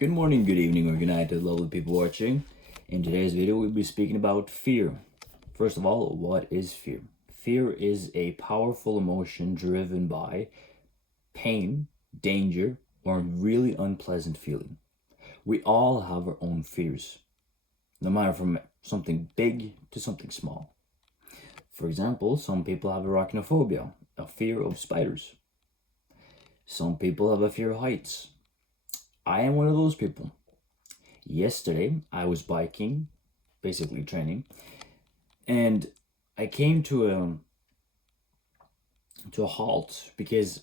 Good morning, good evening, or good night to the lovely people watching. In today's video, we'll be speaking about fear. First of all, what is fear? Fear is a powerful emotion driven by pain, danger, or a really unpleasant feeling. We all have our own fears, no matter from something big to something small. For example, some people have arachnophobia, a fear of spiders. Some people have a fear of heights. I am one of those people. Yesterday, I was biking, basically training, and I came to a halt because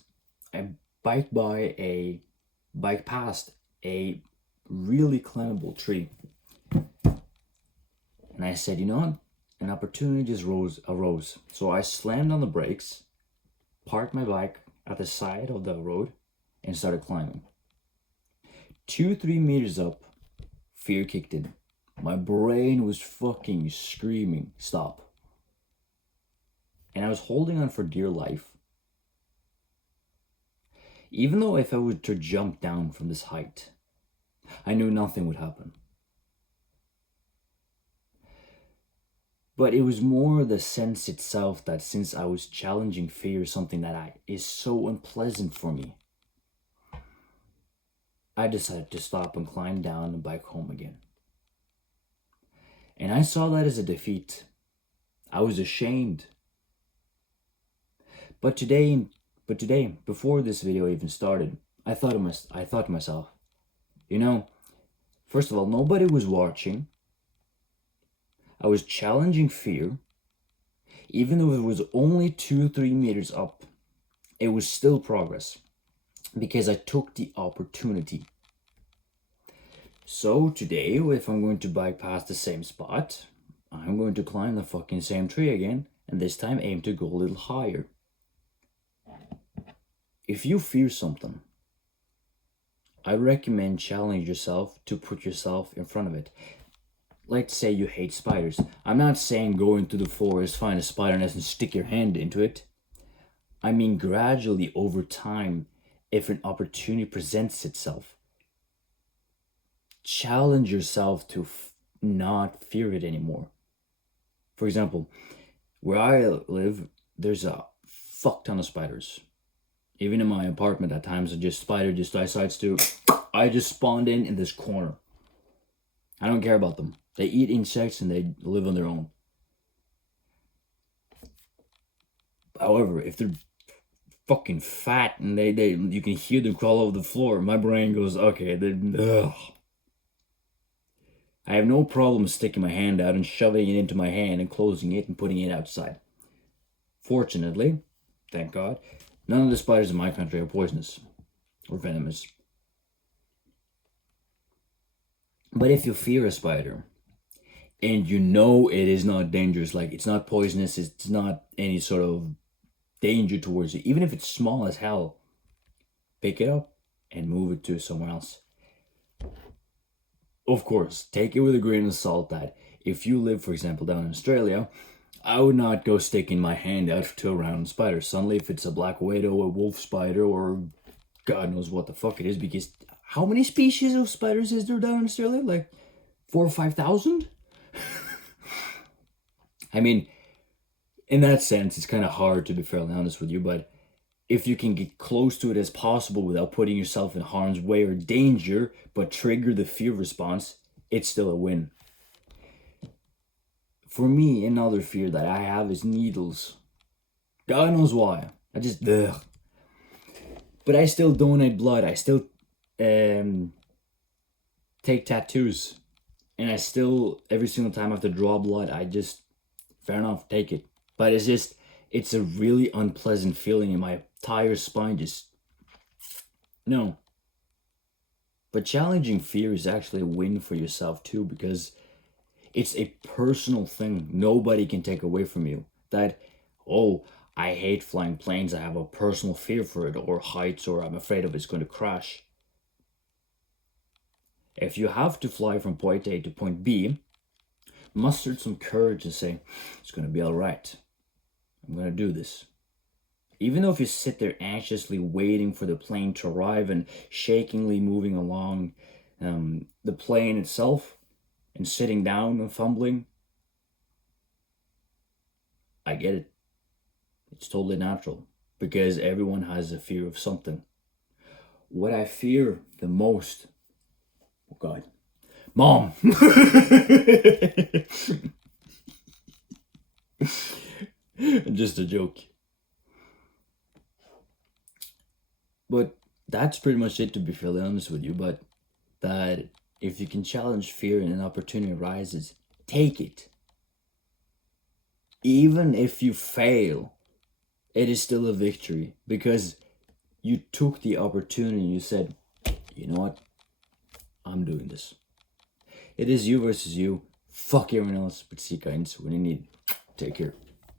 I biked past a really climbable tree, and I said, you know what? An opportunity just arose. So I slammed on the brakes, parked my bike at the side of the road, and started climbing. 2-3 meters up, fear kicked in. My brain was fucking screaming, stop. And I was holding on for dear life. Even though if I were to jump down from this height, I knew nothing would happen. But it was more the sense itself that since I was challenging fear, something that is so unpleasant for me, I decided to stop and climb down and bike home again. And I saw that as a defeat. I was ashamed. But today, before this video even started, I thought to myself, you know, first of all, nobody was watching. I was challenging fear. Even though it was only 2-3 meters up, it was still progress because I took the opportunity. So today, if I'm going to bike past the same spot, I'm going to climb the fucking same tree again, and this time aim to go a little higher. If you fear something, I recommend challenge yourself to put yourself in front of it. Let's say you hate spiders. I'm not saying go into the forest, find a spider nest and stick your hand into it. I mean gradually over time, if an opportunity presents itself, challenge yourself to not fear it anymore. For example, where I live, there's a fuck ton of spiders. Even in my apartment at times, spider just decides to, I just spawned in this corner. I don't care about them. They eat insects and they live on their own. However, if they're fucking fat and you can hear them crawl over the floor, my brain goes, okay, ugh. I have no problem sticking my hand out and shoving it into my hand and closing it and putting it outside. Fortunately, thank God, none of the spiders in my country are poisonous or venomous. But if you fear a spider and you know it is not dangerous, like it's not poisonous, it's not any sort of danger towards you, even if it's small as hell, pick it up and move it to somewhere else. Of course, take it with a grain of salt that if you live, for example, down in Australia, I would not go sticking my hand out to a round spider. Suddenly, if it's a black widow, a wolf spider, or God knows what the fuck it is, because how many species of spiders is there down in Australia? Like 4,000 or 5,000? I mean, in that sense, it's kind of hard to be fairly honest with you, but if you can get close to it as possible without putting yourself in harm's way or danger, but trigger the fear response, it's still a win. For me, another fear that I have is needles. God knows why. I just, ugh. But I still donate blood. I still take tattoos. And I still, every single time I have to draw blood, I just, fair enough, take it. But it's a really unpleasant feeling in my entire spine, just, no. But challenging fear is actually a win for yourself too, because it's a personal thing. Nobody can take away from you. That, oh, I hate flying planes, I have a personal fear for it, or heights, or I'm afraid of it's going to crash. If you have to fly from point A to point B, muster some courage and say, it's going to be all right. I'm going to do this. Even though if you sit there anxiously waiting for the plane to arrive and shakingly moving along, The playing itself and sitting down and fumbling, I get it. It's totally natural because everyone has a fear of something. What I fear the most, oh God, Mom! Just a joke. But that's pretty much it, to be fairly honest with you. But that if you can challenge fear and an opportunity arises, take it. Even if you fail, it is still a victory because you took the opportunity and you said, you know what? I'm doing this. It is you versus you. Fuck everyone else, but seek guidance when you need it. Take care.